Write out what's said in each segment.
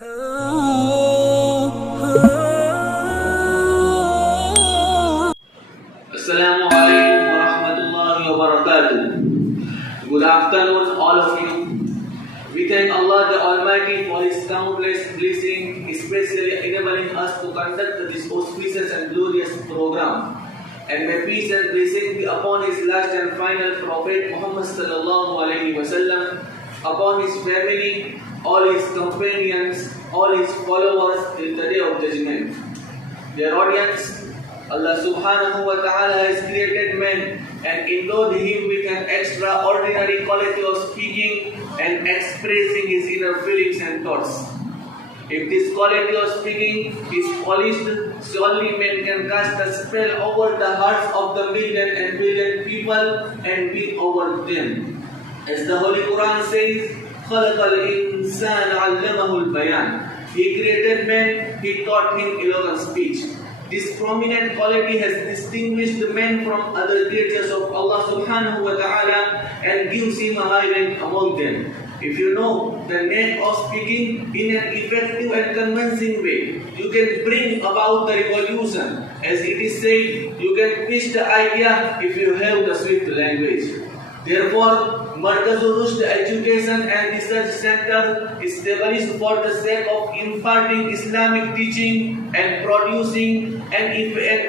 Assalamu alaikum wa rahmatullahi wa barakatuh. Good afternoon, all of you. We thank Allah the Almighty for His countless blessing, especially enabling us to conduct this auspicious and glorious program. And may peace and blessing be upon His last and final Prophet Muhammad sallallahu alaihi wasallam, upon his family, all his companions, all his followers till the day of judgment. Dear audience, Allah subhanahu wa ta'ala has created man and endowed him with an extraordinary quality of speaking and expressing his inner feelings and thoughts. If this quality of speaking is polished, surely man can cast a spell over the hearts of the million and billion people and win over them. As the Holy Quran says, خَلَقَ الْإِنسَانَ عَلَّمَهُ الْبَيَانِ. He created man, he taught him eloquent speech. This prominent quality has distinguished man from other creatures of Allah subhanahu wa ta'ala and gives him a high rank among them. If you know the net of speaking in an effective and convincing way, you can bring about the revolution. As it is said, you can pitch the idea if you have the swift language. Therefore, Markazul Rushd Education and Research Center established for the sake of imparting Islamic teaching and producing an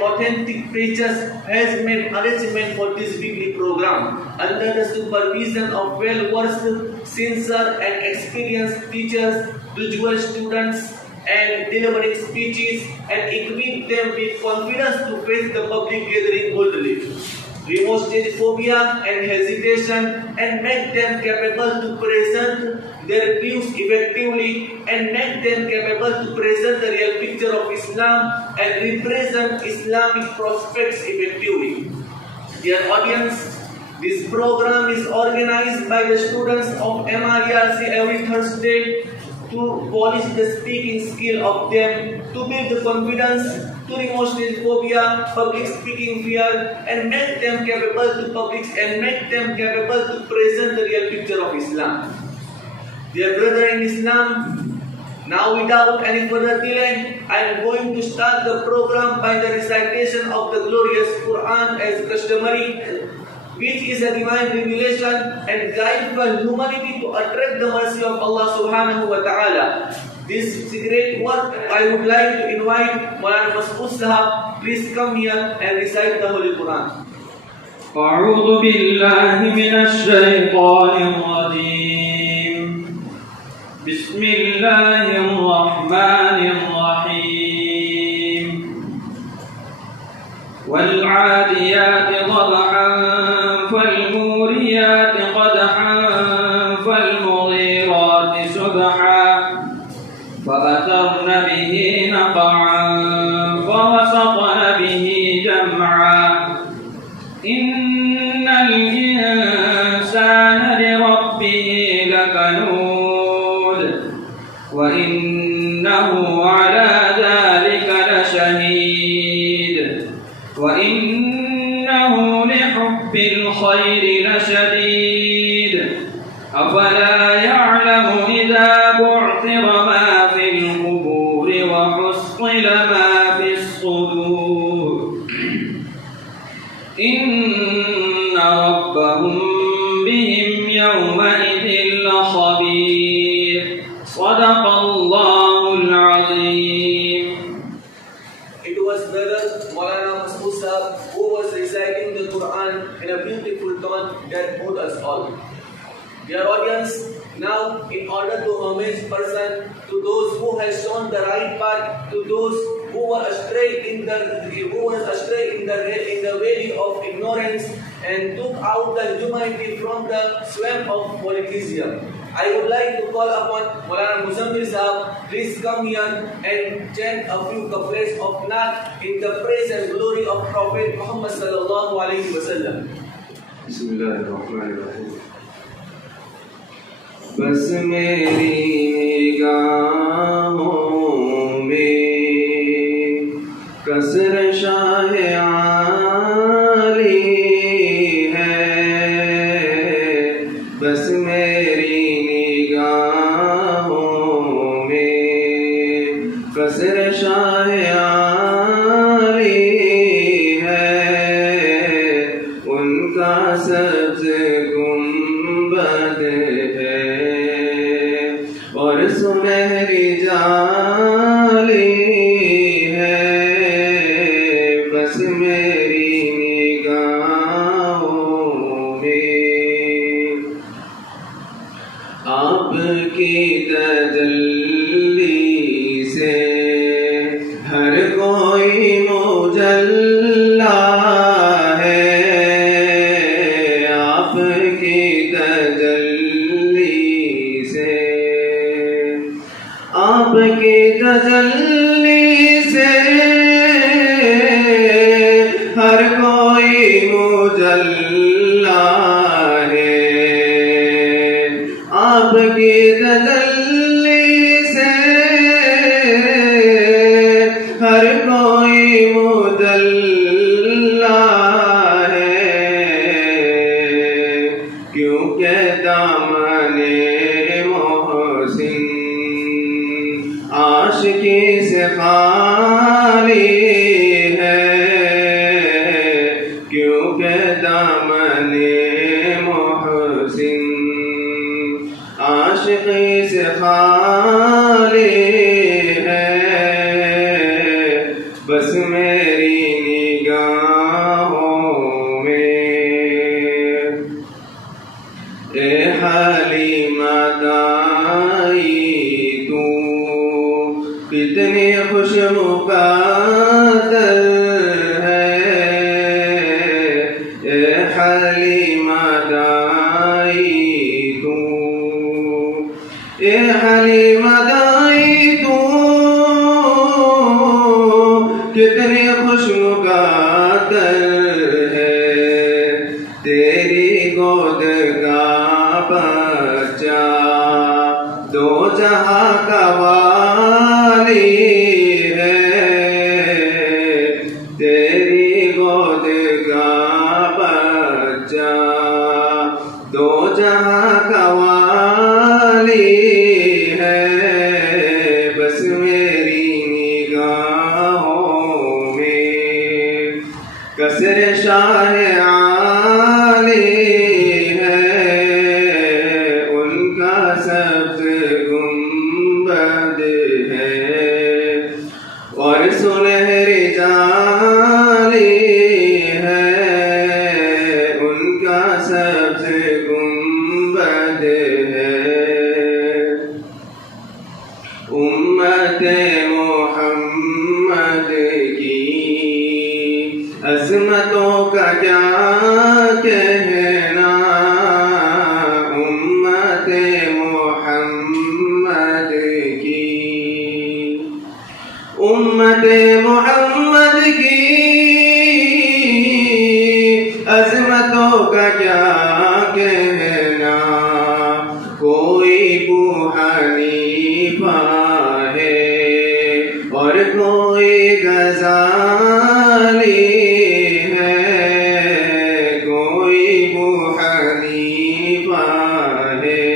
authentic preachers has made arrangement for this weekly program under the supervision of well-versed, sincere and experienced teachers, visual students and delivering speeches and equip them with confidence to face the public gathering boldly. Remove stage phobia and hesitation and make them capable to present their views effectively and make them capable to present the real picture of Islam and represent Islamic prospects effectively. Dear audience, this program is organized by the students of MRERC every Thursday to polish the speaking skill of them, to build the confidence, to remove stage phobia, public speaking fear, and make them capable to present the real picture of Islam. Dear brother in Islam, now without any further delay, I am going to start the program by the recitation of the glorious Quran as customary, which is a divine revelation and guide for humanity to attract the mercy of Allah subhanahu wa ta'ala. This is a great work. I would like to invite Maulana Mas'ud Sahab, please come here and recite the Holy Quran. أعوذ بالله من الشيطان الرجيم. بسم الله الرحمن الرحيم. والعاديات ضبحا فالموريات قدحا فالمغيرات سبحا فأثرن به نقعا فوسطن به جمعا إن الإنسان لربه لكنود وإنه على ذلك لشهيد وإنه لحب الخير لشديد أفلا يعلم إذا بعثر ما في القبور وحصل ما في الصدور إن ربهم بهم يومئذ لخبير صدق الله العظيم. It was brother Maulana Mas'ud Sahab who was reciting the Quran in a beautiful tone that moved us all. Dear audience, now in order to homage person to those who have shown the right path, to those who were astray in the valley of ignorance and took out the humanity from the swamp of polytheism, I would like to call upon Maulana Muzammil Sahab, please come here and chant a few couplets of Naat in the praise and glory of Prophet Muhammad sallallahu alaihi wasallam. Bismillahirrahmanirrahim. बस मेरी निगाहों में कसर शाह आली है, बस मेरी निगाहों में कसर शाह आली है, उनका सब्ज गुंबद है और सुनहरी जाली है, बस मेरी निगाहों में आपकी तजल्ली से हर कोई मुजल्ला है, आपकी तजल्ली से, आपकी तजल्ली से हर कोई मुजल्ला है, आपकी तजल्ली से हर कोई मुजल्ला है, क्योंकि दामने मोहसिन आशिकी से खाली है, क्योंकि दामने मोहसिन आशिकी से खाली है, बस मेरी निगाहों में। ए हलीमा दाई तू कितनी खुशमुकातर है, ए हलीमा दाई तू, ए हलीमा दाई तू कितनी खुशमुकातर है, तेरी गोद का बच्चा दो जहां का वाली है, तेरी गोद का बच्चा दो जहां का वाली है, बस मेरी निगाहों में कसर शाह आली है, उनका सब्ज गुंबद है और सुनहरी जाली है, उनका सब्ज गुंबद है। उम्मत मोहम्मद की अज़मतों का क्या कहना, उम्मत मोहम्मद की, उम्मत मोहम्मद की अज़मतों का क्या कहना, कोई अबू हनीफा है और कोई गज़ाली है, कोई अबू हनीफा है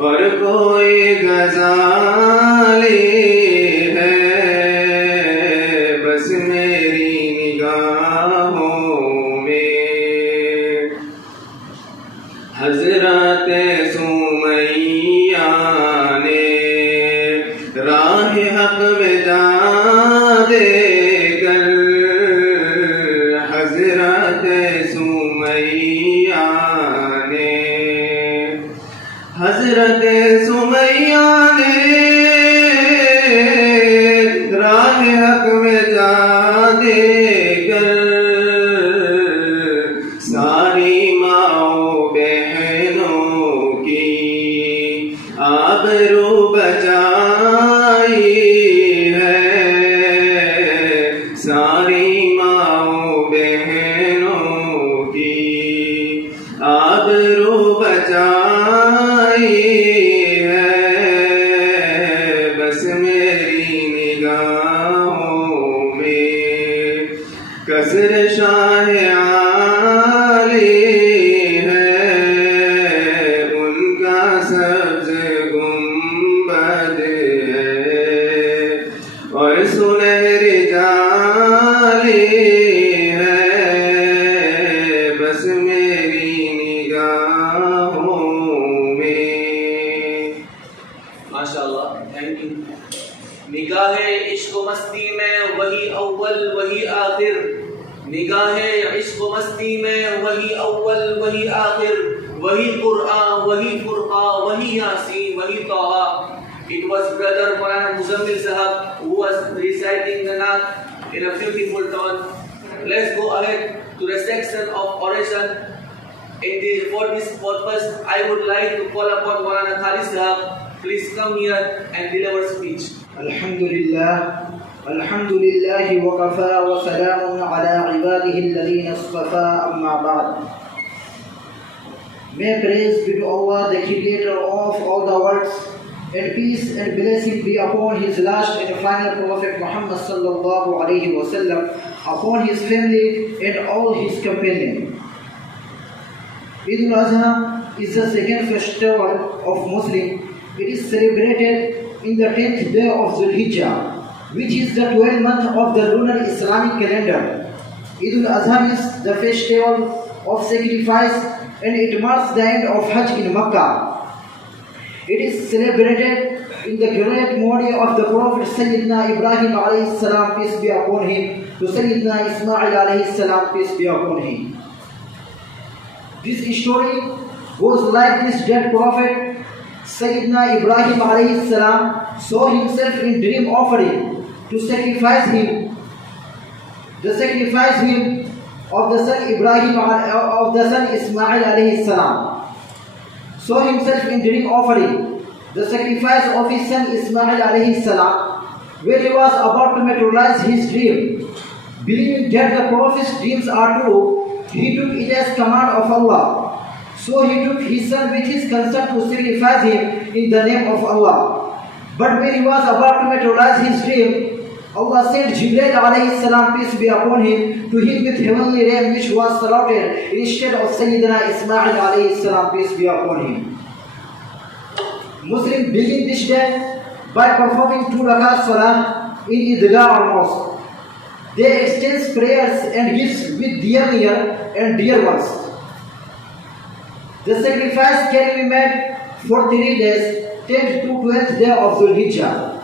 और कोई गज़ाली है, बस मेरी निगाहों में हज़रत सुमैया ने राह हक़ में जा देकर, हज़रत सुमैया ने, हज़रत सुमैया ने राह हक़ में जा देकर सारी माओ बहनों की आबरू बचाई है, सारी माओ बहनों की आबरू बचाई है, माशाल्लाह, थैंक यू। निगाहे इश्क मस्ती में वही अव्वल वही आखिर, निगाहे इश्क मस्ती में वही अव्वल वही आखिर, वही कुरान वही फुरका वही यासीन वही तौहा। It was brother Maulana Muzammil Sahab who was reciting the Naat in a beautiful tone. Let's go ahead to the section of oration. For this purpose, I would like to call upon Maulana Khalid Sahab. Please come here and deliver speech. Alhamdulillah, Alhamdulillah wa kafa wa salamun ala ibadihi alladhina istafa amma ba'd. May praise be to Allah, the creator of all the worlds, and peace and blessing be upon his last and final Prophet Muhammad sallallahu alaihi wasallam, upon his family and all his companions. Eid al-Adha is the second festival of Muslims. It is celebrated in the 10th day of Dhul-Hijjah, which is the 12th month of the lunar Islamic calendar. Eid al-Adha is the festival of sacrifice, and it marks the end of Hajj in Makkah. It is celebrated in the great memory of the Prophet Sayyidina Ibrahim alayhi salam, peace be upon him, to Sayyidina Ismail alayhi salam, peace be upon him. This story goes like this: dead Prophet Sayyidina Ibrahim alayhi salam saw himself in dream offering to sacrifice him. The sacrifice him of the son Ibrahim of the son Ismail alayhi salam. Saw himself in dream offering the sacrifice of his son Ismail alayhi salam. When he was about to materialize his dream, believing that the Prophet's dreams are true, he took it as command of Allah. So he took his son with his consent to sacrifice him in the name of Allah. But when he was about to materialize his dream, Allah sent Jibreel alayhi salam, peace be upon him, to him with heavenly ram which was slaughtered instead of Sayyidina Ismail alayhi salam, peace be upon him. Muslims begin this day by performing 2 rakat salah in Idgah or mosque. They exchange prayers and gifts with dear near and dear ones. The sacrifice can be made for 3 days, 10th to 12th day of Dhul-Hijjah.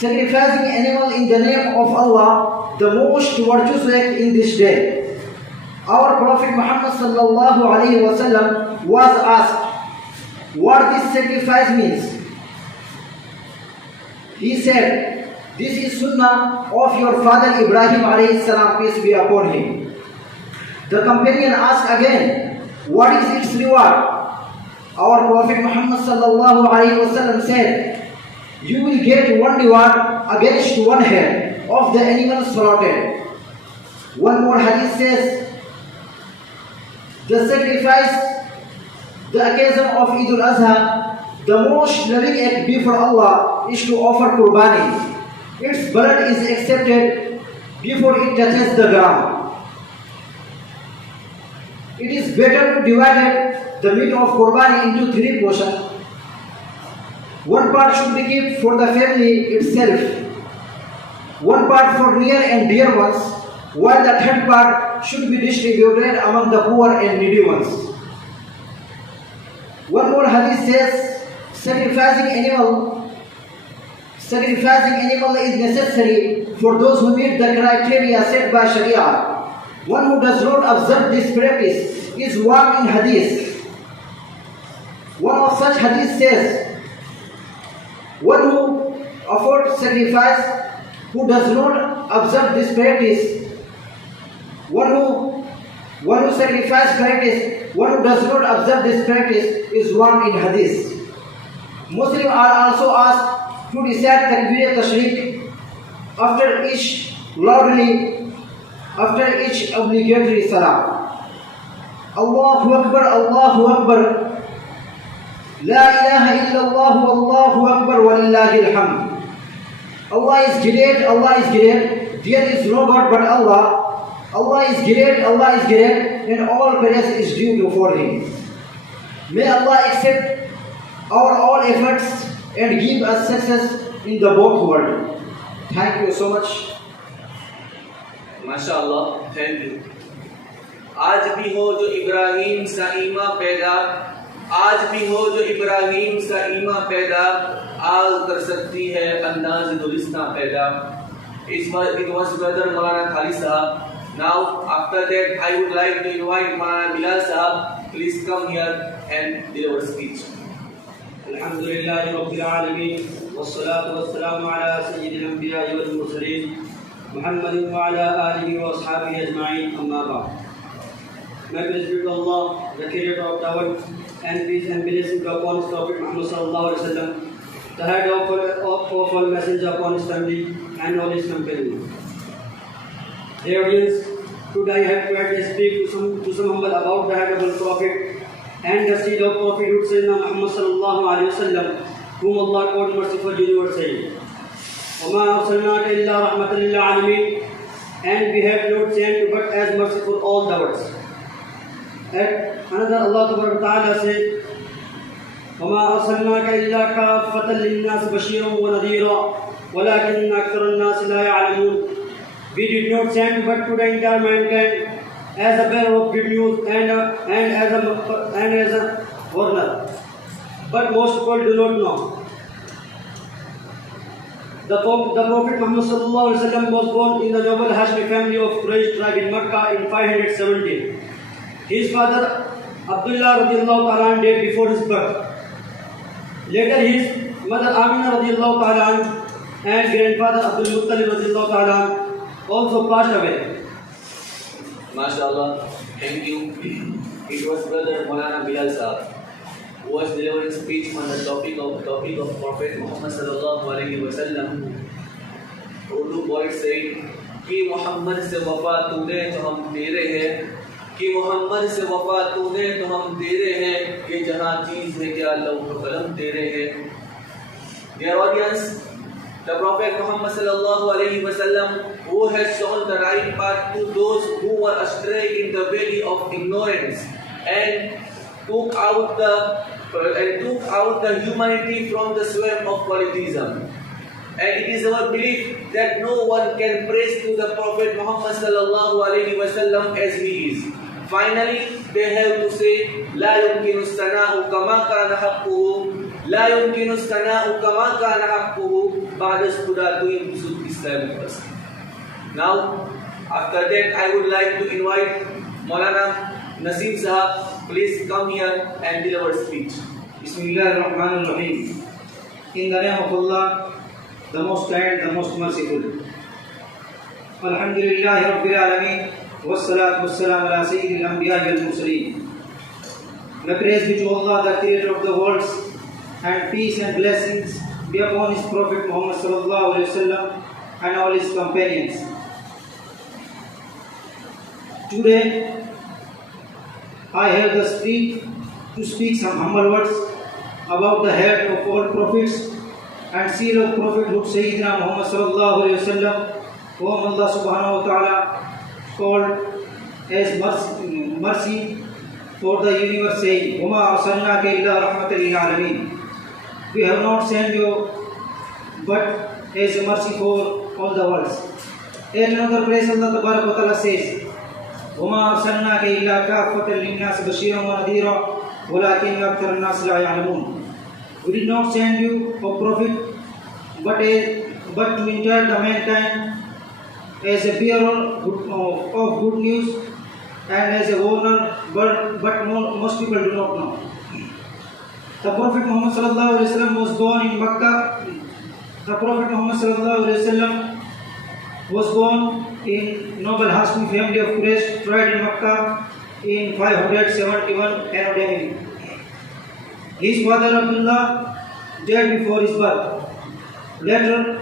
Sacrificing animal in the name of Allah, the most virtuous act in this day. Our Prophet Muhammad sallallahu alaihi wasallam was asked what this sacrifice means. He said, "This is sunnah of your father Ibrahim alayhi salam, peace be upon him." The companion asked again, "What is its reward?" Our Prophet Muhammad sallallahu alaihi wasallam said, "You will get 1 reward against 1 head of the animal slaughtered." One more hadith says, the sacrifice, the occasion of Eid al-Adha, the most loving act before Allah is to offer qurbani. Its blood is accepted before it touches the ground. It is better to divide the meat of qurbani into 3 portions. 1 part should be kept for the family itself, 1 part for near and dear ones, while the 3rd part should be distributed among the poor and needy ones. One more hadith says, sacrificing animal is necessary for those who meet the criteria set by Sharia. One who does not observe this practice is warned in hadith. One of such hadith says, one who affords sacrifice, who does not observe this practice, one who sacrifice practice, one who does not observe this practice is warned in hadith. Muslims are also asked to recite Takbir Tashriq after each obligatory salah. Allahu Akbar, Allahu Akbar, La ilaha illallah, Allahu Akbar, walillahi alhamd. Allah is great, Allah is great, there is no God but Allah. Allah is great, and all praise is due for Him. May Allah accept our all efforts and give us success in the both world. Thank you so much. माशाअल्लाह, thank you. आज भी हो जो इब्राहिम सा ईमा पैदा, आज भी हो जो इब्राहिम सा ईमा पैदा, आग कर सकती है अंदाज दुरिस्ता पैदा. It was brother Maulana Khali Sahab. Now after that I would like to invite Maulana Bilal Sahab. Please come here and deliver speech. الحمد لله رب العالمين والصلاة والسلام على سيد الأنبياء والمرسلين محمد وعلى آله وأصحابه أجمعين أما بعد. May praise be to Allah, the Creator of the world, and peace and blessings upon His Prophet Muhammad sallallahu alaihi wasallam, the head of all messengers upon his family and all his companions. Dear audience, today I have tried to speak to some humble about the head of the Prophet and the seed of Prophethood Sayyidina Muhammad sallallahu alaihi wasallam, whom Allah called merciful universe, saying, وَمَا أَرْسَلْنَاكَ إِلَّا رَحْمَةً لِلْعَالَمِينَ, and we have not sent you but as merciful all the worlds. At another, Allah Ta'ala said, وَمَا أَرْسَلْنَاكَ إِلَّا كَافَّةً لِلنَّاسِ بَشِيرًا وَنَذِيرًا وَلَكِنَّ أَكْثَرَ النَّاسِ لَا يَعْلَمُونَ. We did not send you but to the entire mankind as a bearer of good news and as a warner. But most people do not know. The Prophet Muhammad sallallahu alaihi wasallam was born in the noble Hashmi family of Quraysh tribe in Makkah in 517. His father Abdullah radiallahu ta'ala died before his birth. Later his mother Amina radiallahu ta'ala and grandfather Abdul Muttalib radiallahu ta'ala also passed away. MashaAllah, thank you. It was brother Maulana Bilal Sahab who was delivering speech on the topic of Prophet Muhammad sallallahu alaihi wasallam. Urdu poet said कि मोहम्मद से वफा तूने तो हम तेरे हैं, कि मोहम्मद से वफा तूने तो हम तेरे हैं, ये जहाँ चीज़ है क्या लौह कलम तेरे हैं. Dear audience, the Prophet Muhammad sallallahu alaihi wasallam, who has shown the right path to those who were astray in the valley of ignorance, and took out the humanity from the swamp of polytheism. And it is our belief that no one can praise to the Prophet Muhammad sallallahu alaihi wasallam as he is. Finally, they have to say, لا يمكن الثناء كما كان حقه, لا يمكن الثناء كما كان حقه بعد استدراكه بسوء Islam first. Now, after that, I would like to invite Maulana Naseem Sahab. Please come here and deliver speech. Bismillah ar-Rahman ar-Rahim. In the name of Allah, the most kind, the most merciful. Alhamdulillah Rabbil Alameen. Wassalatu wassalam ala sayyidil anbiya wal mursaleen. May praise be to Allah, the Creator of the worlds, and peace and blessings be upon His Prophet Muhammad sallallahu alaihi wasallam and all his companions. Today, I have the spirit to speak some humble words about the head of all prophets and seal of prophethood Sayyidina Muhammad sallallahu alaihi wasallam, whom Allah subhanahu wa ta'ala called as mercy for the universe, saying, وَمَا أَرْسَلْنَاكَ إِلَّا رَحْمَةً لِلْعَالَمِينَ. We have not sent you but as a mercy for all the worlds. In another place, Allah Tabarak wa Ta'ala says, وَمَا أَرْسَلْنَاكَ إِلَّا كَافَّةً لِلنَّاسِ بَشِيرًا وَنَذِيرًا وَلَكِنَّ أَكْثَرَ النَّاسِ لَا يَعْلَمُونَ. We did not send you a prophet but to entire the mankind as a bearer of good news and as a warner, but most people do not know. The Prophet Muhammad sallallahu alaihi wasallam was born in Makkah. The Prophet Muhammad sallallahu alaihi wasallam was born in noble Hashmi family of Quraysh, tried in Makkah in 571 Anno. His father Abdullah died before his birth. Later,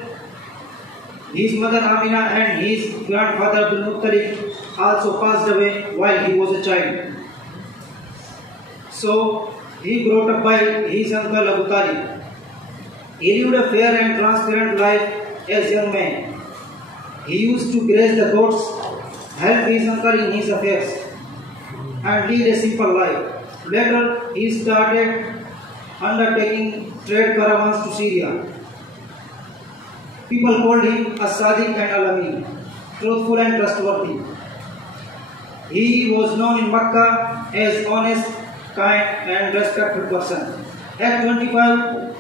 his mother Amina and his grandfather Abdul Muttalib also passed away while he was a child. So, he brought up by his uncle Abu Talib. He lived a fair and transparent life as a young man. He used to graze the goats, help his uncle in his affairs, and lead a simple life. Later, he started undertaking trade caravans to Syria. People called him As-Sadiq and Al-Amin, truthful and trustworthy. He was known in Makkah as honest, kind and respected person. At 25,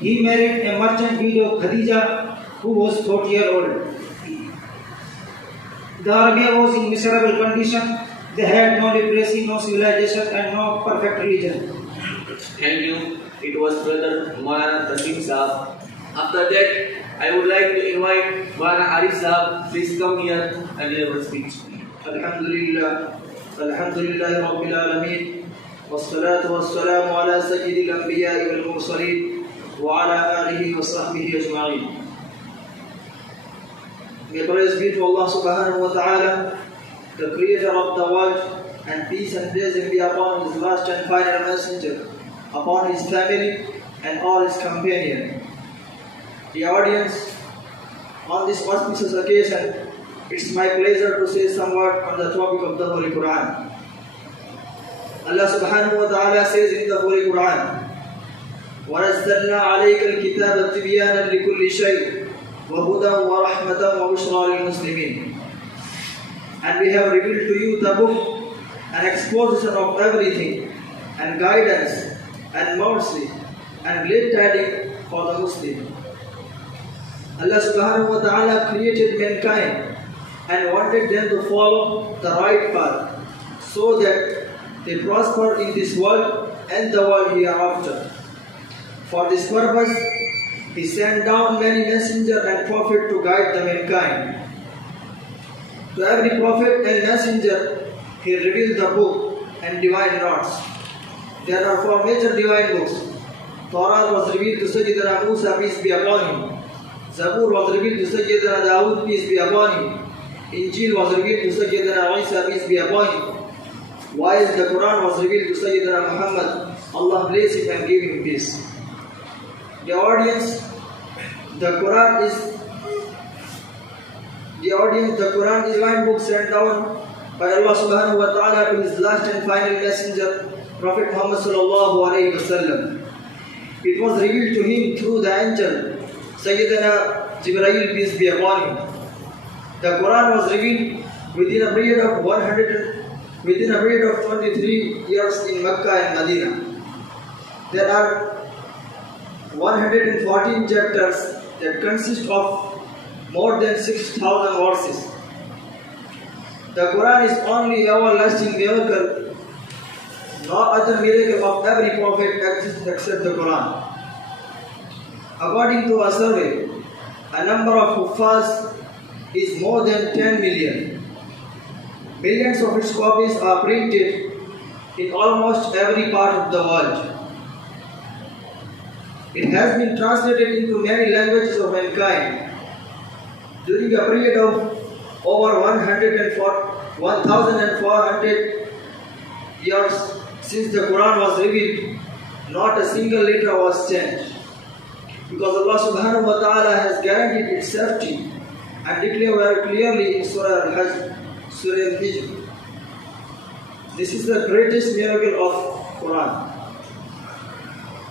he married a merchant widow Khadija, who was 40 years old. The Arabia was in miserable condition. They had no literacy, no civilization, and no perfect religion. Thank you. It was Brother Maulana Tasim Saab. After that, I would like to invite Maulana Arif Saab. Please come here and deliver a speech. Alhamdulillah, Alhamdulillah Rabbil Alameen, wassalatu wassalamu ala sayyidil anbiya wal mursaleen, wa ala alihi wa sahbihi ajma'in. May praise be to Allah subhanahu wa ta'ala, the creator of the world, and peace and blessing be upon his last and final messenger, upon his family and all his companions. The audience, on this auspicious occasion, it's my pleasure to say some word on the topic of the Holy Quran. Allah subhanahu wa ta'ala says in the Holy Quran, وَنَزَّلْنَا عَلَيْكَ الْكِتَابَ تِبْيَانًا لِكُلِّ شَيْءٍ وَهُدًى وَرَحْمَةً وَبُشْرَى لِلْمُسْلِمِينَ. And we have revealed to you the book, an exposition of everything, and guidance, and mercy, and glad tidings for the Muslim. Allah subhanahu wa ta'ala created mankind and wanted them to follow the right path so that they prosper in this world and the world hereafter. For this purpose, He sent down many messengers and prophets to guide the mankind. To every prophet and messenger, He revealed the book and divine notes. There are four major divine books. Torah was revealed to Sayyidina Musa, peace be upon him. Zabur was revealed to Sayyidina Dawood, peace be upon him. Injil was revealed to Sayyidina Isa, peace be upon him. While the Quran was revealed to Sayyidina Muhammad, Allah bless him and give him peace. The audience, the Quran is divine book sent down by Allah subhanahu wa ta'ala to his last and final messenger, Prophet Muhammad sallallahu alayhi wa sallam. It was revealed to him through the angel, Sayyidina Jibreel, peace be upon him. The Quran was revealed within a period of 23 years in Mecca and Medina. There are 114 chapters that consist of more than 6,000 verses. The Quran is only everlasting miracle. No other miracle of every prophet exists except the Quran. According to a survey, a number of Huffaz is more than 10 million. Millions of its copies are printed in almost every part of the world. It has been translated into many languages of mankind. During a period of over 1,400 years since the Quran was revealed, not a single letter was changed. Because Allah subhanahu wa ta'ala has guaranteed its safety and declared very clearly in Surah Al-Hajj, Surah Al-Hijr. This is the greatest miracle of Quran.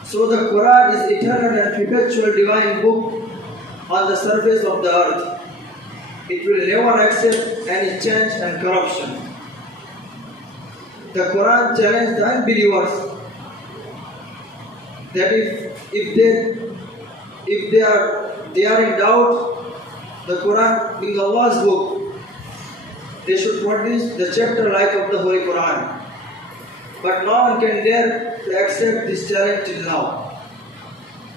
So the Quran is eternal and perpetual divine book on the surface of the earth. It will never accept any change and corruption. The Quran challenged the unbelievers that if they are in doubt, the Quran being Allah's book, they should produce the chapter like of the Holy Quran. But no one can dare to accept this challenge till now.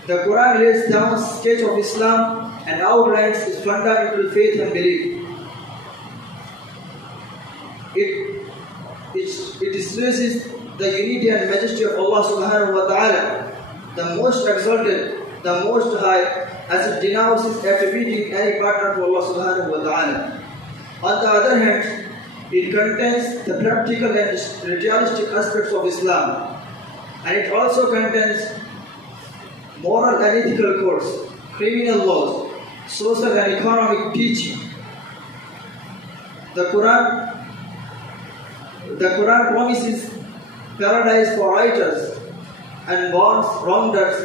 The Quran lays down a sketch of Islam and outlines its fundamental faith and belief. It stresses the unity and majesty of Allah subhanahu wa ta'ala, the most exalted, the most high, as it denounces attributing any partner to Allah subhanahu wa ta'ala. On the other hand, it contains the practical and ritualistic aspects of Islam, and it also contains moral and ethical codes, criminal laws, social and economic teaching. The Quran promises paradise for righteous and warns wrongdoers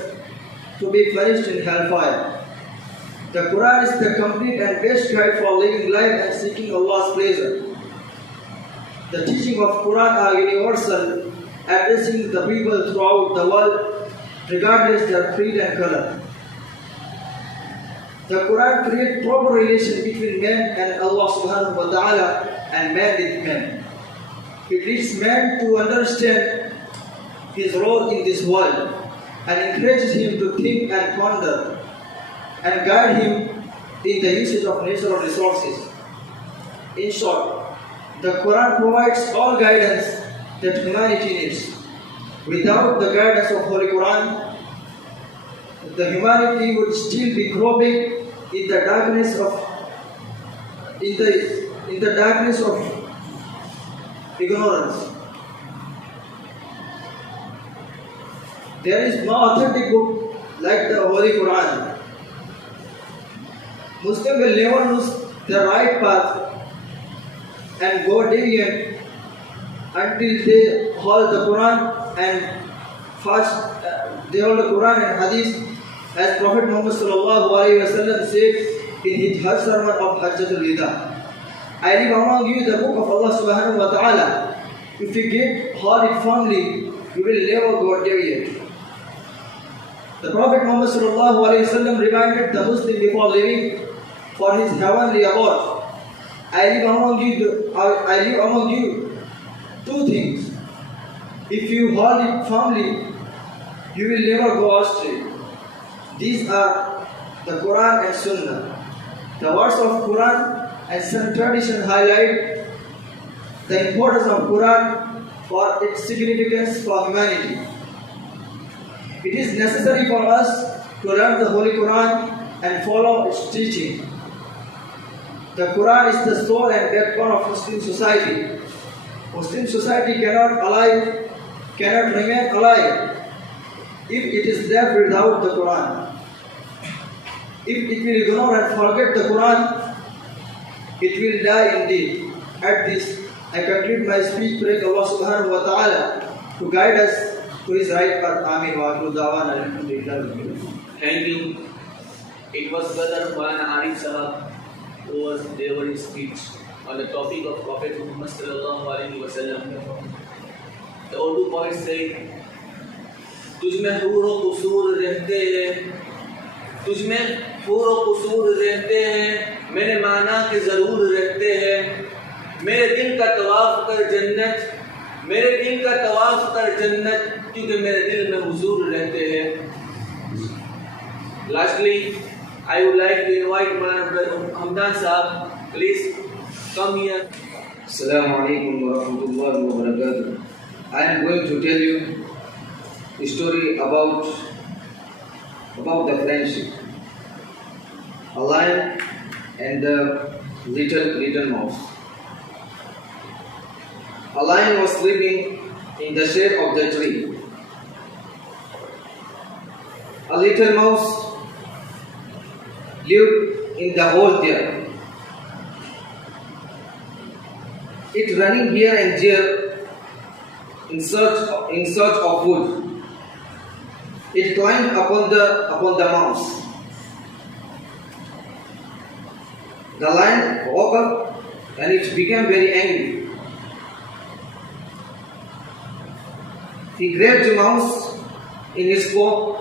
to be punished in hellfire. The Quran is the complete and best guide for living life and seeking Allah's pleasure. The teaching of Quran are universal addressing the people throughout the world, regardless their creed and color. The Quran creates proper relation between man and Allah subhanahu wa ta'ala and man with man. It leads man to understand his role in this world and encourages him to think and ponder and guide him in the usage of natural resources. In short, the Quran provides all guidance that humanity needs. Without the guidance of Holy Quran, the humanity would still be groping in the darkness of ignorance. There is no authentic book like the Holy Quran. Muslims will never lose the right path and go deviant until they hold the Quran and fast. They hold the Quran and Hadith, as Prophet Muhammad sallallahu alaihi wasallam said in his Hajj sermon of Hajjatul Wida. I leave among you the book of Allah subhanahu wa ta'ala. If you hold it firmly, you will never go deviant. The Prophet Muhammad sallallahu alaihi wasallam reminded the Muslim before leaving for his heavenly abode. I leave among you two things. If you hold it firmly, you will never go astray. These are the Quran and Sunnah. The words of Quran and some tradition highlight the importance of Quran for its significance for humanity. It is necessary for us to learn the Holy Quran and follow its teaching. The Quran is the soul and backbone of Muslim society. Muslim society cannot remain alive if it is left without the Quran. If it will ignore and forget the Quran, it will die indeed. At this, I conclude my speech, praying Allah subhanahu wa ta'ala to guide us to His right path. Ameen wa akhiru da'wana alhamdulillah. Thank you. It was Brother Maulana Arif Sahab who was delivering speech on the topic of Prophet Muhammad sallallahu alaihi wasallam. The Urdu poet say, "तुझमें हूर व कुसूर रहते हैं, तुझमें हूर व कुसूर रहते हैं, मैंने माना कि ज़रूर रहते हैं, मेरे दिल का तवाफ़ कर जन्नत, मेरे दिल का तवाफ़ कर जन्नत, क्योंकि मेरे दिल में हुजूर रहते हैं." Lastly, I would like to invite Brother Hamdan Sahab, please come here. Assalamu alaikum wa rahmatullahi wa barakatuh. I am going to tell you a story about the friendship. A lion and the little mouse. A lion was sleeping in the shade of the tree. A little mouse lived in the hole there. It running here and there in search of food. It climbed upon the mouse. The lion woke up and it became very angry. He grabbed the mouse in his paw.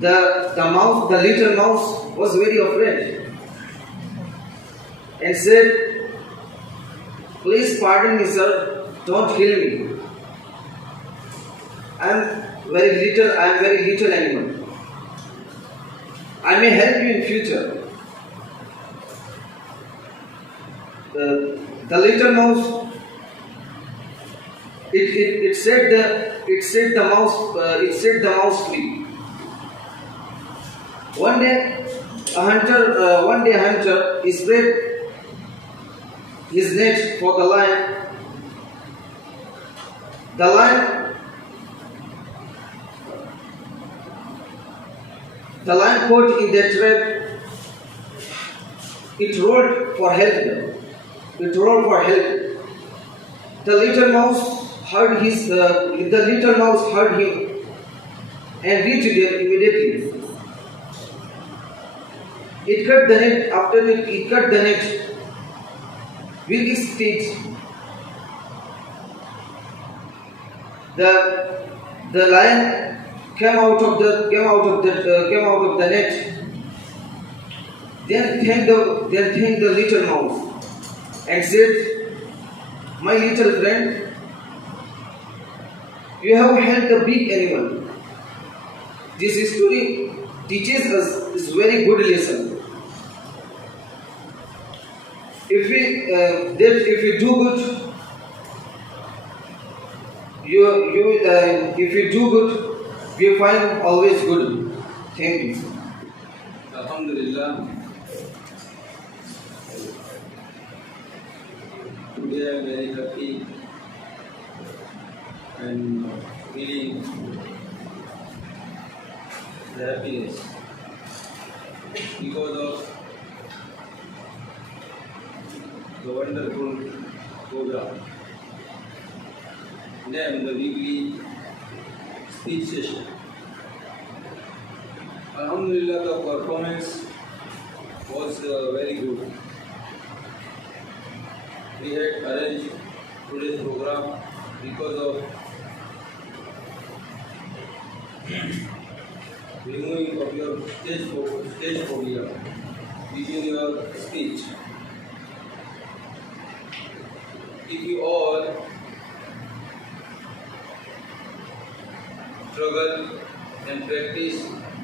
The little mouse was very afraid and said, "Please pardon me, sir, don't kill me. I am very little animal. I may help you in future." The little mouse, it set the mouse free. One day a hunter spread his net for the lion. The lion caught in the trap. It rolled for help. The little mouse heard him and reached him immediately. It cut the net. After it cut the net, with his teeth. The lion came out of the net. Then thanked the little mouse and said, "My little friend, you have helped a big animal. This story teaches us this very good lesson. If we do good, if we do good, we find always good." Thank you. Alhamdulillah. Today I am very happy and feeling the happiness because of the wonderful program. Named the weekly speech session. Alhamdulillah, the performance was very good. We had arranged today's program because of removing of your stage phobia within your speech. If you all struggle and practice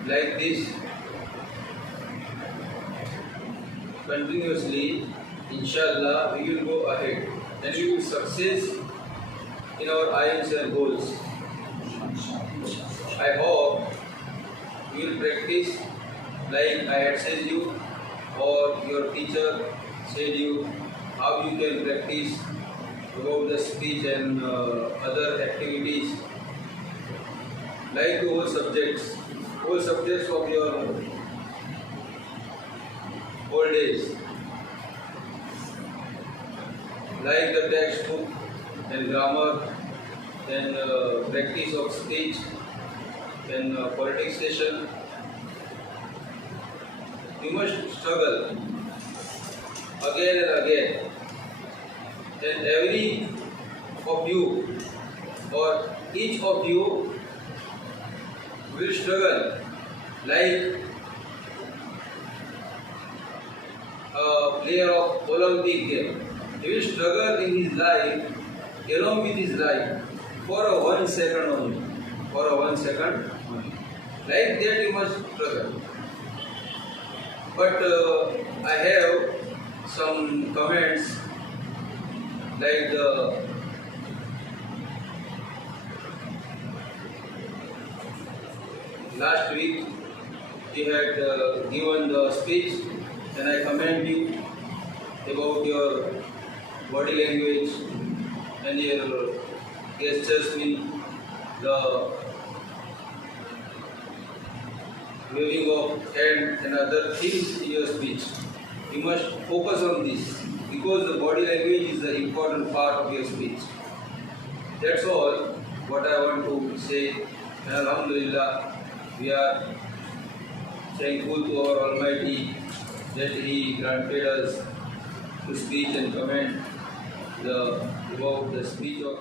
like this continuously, inshallah we will go ahead and we will success in our aims and goals. I hope you will practice like I had said you, or your teacher said you, how you can practice about the speech and other activities, like the whole subjects of your whole days, like the textbook and grammar, then practice of speech, then politics session. You must struggle again and again, and every of you or each of you will struggle like a player of Olympic game. He will struggle in his life, along with his life, for a 1 second only. For a 1 second only. Like that you must struggle. But I have some comments like the last week you had given the speech, and I commend you about your body language and your gestures, mean the waving of hand and other things in your speech. You must focus on this because the body language is the important part of your speech. That's all what I want to say. And Alhamdulillah, we are thankful to our Almighty that He granted us to speak and comment about the speech of